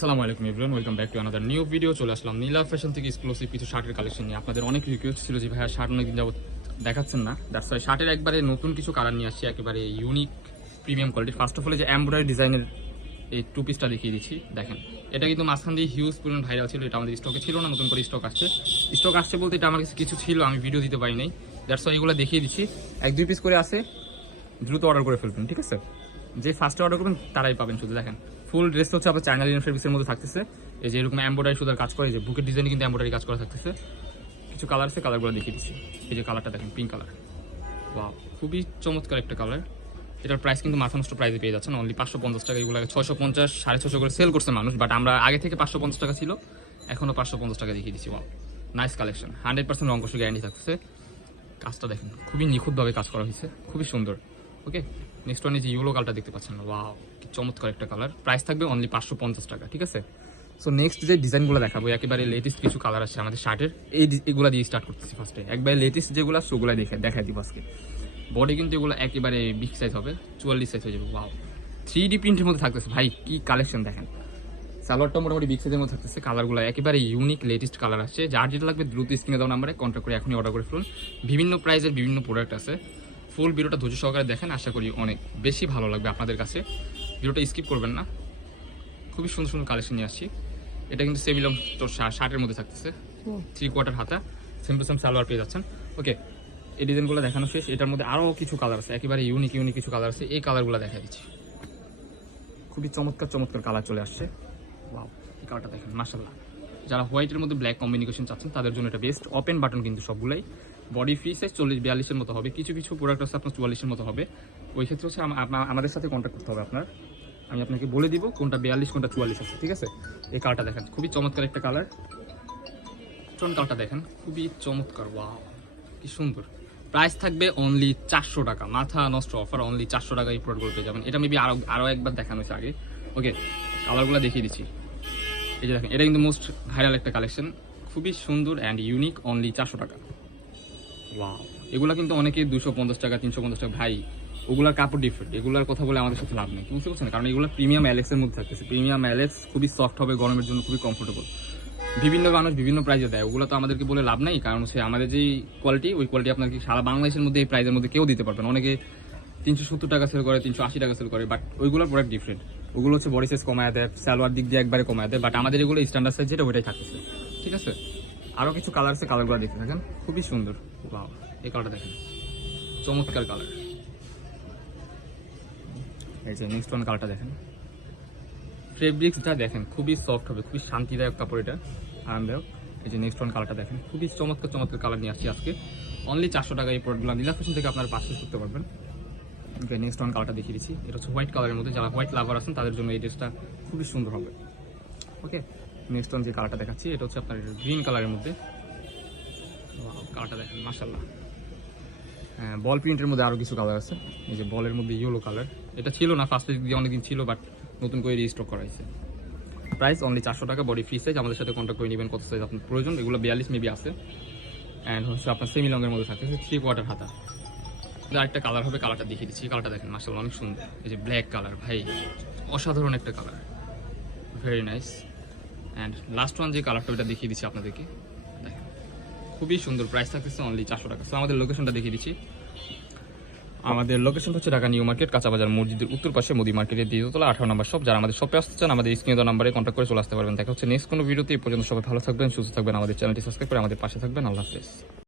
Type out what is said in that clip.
আসসালামু আলাইকুম everyone, welcome back to another new video. চলে আসলাম নীলা ফ্যাশন থেকে এক্সক্লুসিভ কিছু শার্টের কালেকশন নিয়ে। আপনাদের অনেক রিকোয়েস্ট ছিল যে ভাইয়া শার্ট অনেকদিন যাবত দেখাচ্ছেন না, দ্যাটস ওয়াই শার্টের একবারে নতুন কিছু কালার নিয়ে আসছি, একেবারে unique premium quality. First of all যে এমব্রয়ডারি ডিজাইনের এই টু পিসটা দেখিয়ে দিচ্ছি, দেখেন। এটা কিন্তু মাঝখান দিয়ে হিউজ পরিমাণ ভাইরাল ছিল, এটা আমাদের স্টকে ছিল না, নতুন করে স্টক আসছে বলতে এটা আমার কাছে কিছু ছিল, আমি ভিডিও দিতে পারি নাই, দ্যাটস ওয়াই এগুলো দেখিয়ে দিচ্ছি। এক দুই পিস করে আছে, দ্রুত অর্ডার করে ফেলবেন, ঠিক আছে? যে ফার্স্টে অর্ডার করবেন তারাই পাবেন। শুধু দেখেন ফুল ড্রেস হচ্ছে আপনার চায়না লিনেন ফেব্রিক্সের মধ্যে থাকতেছে। এই যে এরকম এমব্রয়ডারি সুতার কাজ করে, যে বুকের ডিজাইনে কিন্তু এমব্রয়ডারি কাজ করা থাকতেছে। কিছু কালার আছে, কালারগুলো দেখিয়ে দিচ্ছি। এই যে কালারটা দেখেন, পিঙ্ক কালার, ওয়াও, খুবই চমৎকার একটা কালার। এটার প্রাইস কিন্তু মাথা নষ্ট প্রাইসে পেয়ে যাচ্ছেন, অনলি 550 টাকা। এগুলো 650 650 করে সেল করছে মানুষ, বাট আমরা আগে থেকে 550 টাকা ছিল, এখনও 550 টাকা দেখিয়ে দিচ্ছি। ওয়াও, নাইস কালেকশন, 100% রঙকশ গ্যারান্টি থাকতেছে। কাজটা দেখেন, খুবই নিখুঁতভাবে কাজ করা হয়েছে, খুবই সুন্দর। ওকে, নেক্সট ওয়ান এই যে ইয়েলো কালারটা দেখতে পাচ্ছেন, ওয়াও, কি চমৎকার একটা কালার। প্রাইস থাকবে অনলি 550 টাকা, ঠিক আছে? সো নেক্সট যে ডিজাইনগুলো দেখাবো, একেবারে লেটেস্ট কিছু কালার আছে আমাদের শার্টের, এইগুলো দিয়ে স্টার্ট করতেছি ফার্স্টে। একবারে লেটেস্ট যেগুলো সেগুলো দেখাই দিব আজকে। বডি কিন্তু এগুলো একেবারে বিগ সাইজ হবে, 44 সাইজ হয়ে যাবে। ওয়াও, 3D প্রিন্টের মধ্যে থাকতেছে ভাই, কি কালেকশন দেখেন। সালোয়ারটা মোটামুটি বিগ সাইজের মধ্যে থাকতেছে। কালারগুলো একেবারে ইউনিক লেটেস্ট কালার আসছে। যার যেটা লাগবে দ্রুত স্ক্রিনে দেওয়া নাম্বারে কন্ট্যাক্ট করে এখনই অর্ডার করে ফেলুন। বিভিন্ন প্রাইসের বিভিন্ন প্রোডাক্ট আছে। ফুল ভিডিওটা ধৈর্য সহকারে দেখেন, আশা করি অনেক বেশি ভালো লাগবে আপনাদের কাছে। ভিডিওটা স্কিপ করবেন না, খুবই সুন্দর সুন্দর কালেকশন নিয়ে আসছি। এটা কিন্তু সেমিলং শার্টের মধ্যে থাকতেছে, 3/4 হাতা, সেম টু সেম সালোয়ার পেয়ে যাচ্ছেন। ওকে, এই ডিজাইনগুলো দেখানো শেষ। এটার মধ্যে আরও কিছু কালার আছে, একেবারে ইউনিক কিছু কালার আছে। এই কালারগুলো দেখা দিচ্ছি, খুবই চমৎকার চমৎকার কালার চলে আসছে। ওয়াও, এই কালারটা দেখেন, মাশাআল্লাহ। যারা হোয়াইটের মধ্যে ব্ল্যাক কম্বিনেশন চাচ্ছেন তাদের জন্য এটা বেস্ট। ওপেন বাটন কিন্তু সবগুলাই। বডি ফ্রি সাইজ 40-42-এর মতো হবে। কিছু কিছু প্রোডাক্ট আছে আপনার 44-এর মতো হবে। ওই ক্ষেত্রে হচ্ছে আমাদের সাথে কন্ট্যাক্ট করতে হবে আপনার। আমি আপনাকে বলে দিব কোনটা 42 কোনটা 44 আছে, ঠিক আছে? এই কালারটা দেখেন, খুবই চমৎকার একটা কালার। টোন কালারটা দেখেন, খুবই চমৎকার। ওয়াও, কি সুন্দর। প্রাইস থাকবে অনলি 400 টাকা। মাথা নষ্ট অফার, অনলি 400 টাকা এই প্রোডাক্টগুলো পেয়ে যাবেন। এটা মেবি আরও একবার দেখানো হয়েছে আগে। ওকে, কালারগুলো দেখিয়ে দিচ্ছি। এই যে দেখেন, এটা কিন্তু মোস্ট ভাইরাল একটা কালেকশন, খুবই সুন্দর অ্যান্ড ইউনিক, অনলি 400 টাকা। ওয়াও, এগুলো কিন্তু অনেকে 250 টাকা 350 টাকা। ভাই, ওগুলার কাপড় ডিফারেন্ট, এগুলোর কথা বলে আমাদের সাথে লাভ নেই, বুঝতে পারছেন? কারণ এগুলো প্রিমিয়াম অ্যালেক্সের মধ্যে থাকতেছে। প্রিমিয়াম অ্যালেক্স খুবই সফট হবে, গরমের জন্য খুবই কমফোর্টেবল। বিভিন্ন মানুষ বিভিন্ন প্রাইজে দেয়, ওগুলো তো আমাদেরকে বলে লাভ নাই, কারণ হচ্ছে আমাদের যেই কোয়ালিটি, ওই কোয়ালিটি আপনাকে সারা বাংলাদেশের মধ্যে এই প্রাইজের মধ্যে কেউ দিতে পারবেন। অনেকে 370 টাকা সেল করে, 380 টাকা সেল করে, বাট ওইগুলোর প্রোডাক্ট ডিফারেন্ট। ওগুলো হচ্ছে বডি সাইজ কমায় দেয়, সালোয়ার দিক দিয়ে একবারে কমায় দেয়, বাট আমাদের এগুলো স্ট্যান্ডার্ড সাইজ যেটা ওইটাই থাকতেছে, ঠিক আছে? আরও কিছু কালার আছে, কালারগুলো দেখতে থাকেন, খুবই সুন্দর। ওয়াও, এই কালারটা দেখেন, চমৎকার কালার। এই যে নেক্সট ওয়ান কালারটা দেখেন, ফেব্রিক্সটা দেখেন, খুবই সফট হবে, খুবই শান্তিদায়ক কাপড়, এটা আরামদায়ক। এই যে নেক্সট ওয়ান কালারটা দেখেন, খুবই চমৎকার চমৎকার কালার নিয়ে আসছি আজকে। অনলি 400 টাকা এই প্রোডাক্টগুলো নীলা ফ্যাশন থেকে আপনারা পারচেজ করতে পারবেন। ওকে, নেক্সট ওয়ান কালারটা দেখিয়ে দিচ্ছি। এটা হচ্ছে হোয়াইট কালারের মধ্যে, যারা হোয়াইট লাভার আছেন তাদের জন্য এই ড্রেসটা খুবই সুন্দর হবে। ওকে, নেক্সট ওয়ান যে কালারটা দেখাচ্ছি, এটা হচ্ছে আপনার গ্রিন কালারের মধ্যে। কালারটা দেখেন, মাশাআল্লাহ। হ্যাঁ, বল প্রিন্টের মধ্যে আরও কিছু কালার আছে। এই যে বলের মধ্যে ইয়েলো কালার, এটা ছিল না ফার্স্ট দিয়ে অনেকদিন ছিল, বাট নতুন করে রিস্টক করা হয়েছে। প্রাইস অনলি 400 টাকা। বডি ফ্রি সাইজ, আমাদের সাথে কন্ট্যাক্ট করে নেবেন কত সাইজ আপনার প্রয়োজন। এগুলো 42 মেবি আছে। অ্যান্ড হচ্ছে আপনার সেমি লংয়ের মধ্যে থাকতেছে, 3/4 হাতা। আরেকটা কালার হবে, কালারটা দেখিয়ে দিচ্ছি। কালারটা দেখেন, মাশাআল্লাহ, অনেক সুন্দর। এই যে ব্ল্যাক কালার, ভাই অসাধারণ একটা colour, very nice. And last one যে কালারটা, ওটা দেখিয়ে দিচ্ছি আপনাদেরকে, দেখেন, খুবই সুন্দর। প্রাইস থাকতেছে অনলি 400 টাকা। সো আমাদের লোকেশনটা দেখিয়ে দিচ্ছি। আমাদের লোকেশন হচ্ছে ঢাকা নিউ মার্কেট, কাঁচাবাজার মসজিদের উত্তর পাশে, মোদি মার্কেটের 2তলা 18 নম্বর শপ। যারা আমাদের শপে আসতে চান, আমাদের স্ক্রিনে দেওয়া নাম্বারে কন্ট্যাক্ট করে চলে আসতে পারবেন। দেখা হচ্ছে নেক্সট কোনো ভিডিওতে। এই পর্যন্ত সবাই ভালো থাকবেন, সুস্থ থাকবেন, আমাদের চ্যানেলটি সাবস্ক্রাইব করে আমাদের পাশে থাকবেন। আল্লাহ হাফেজ।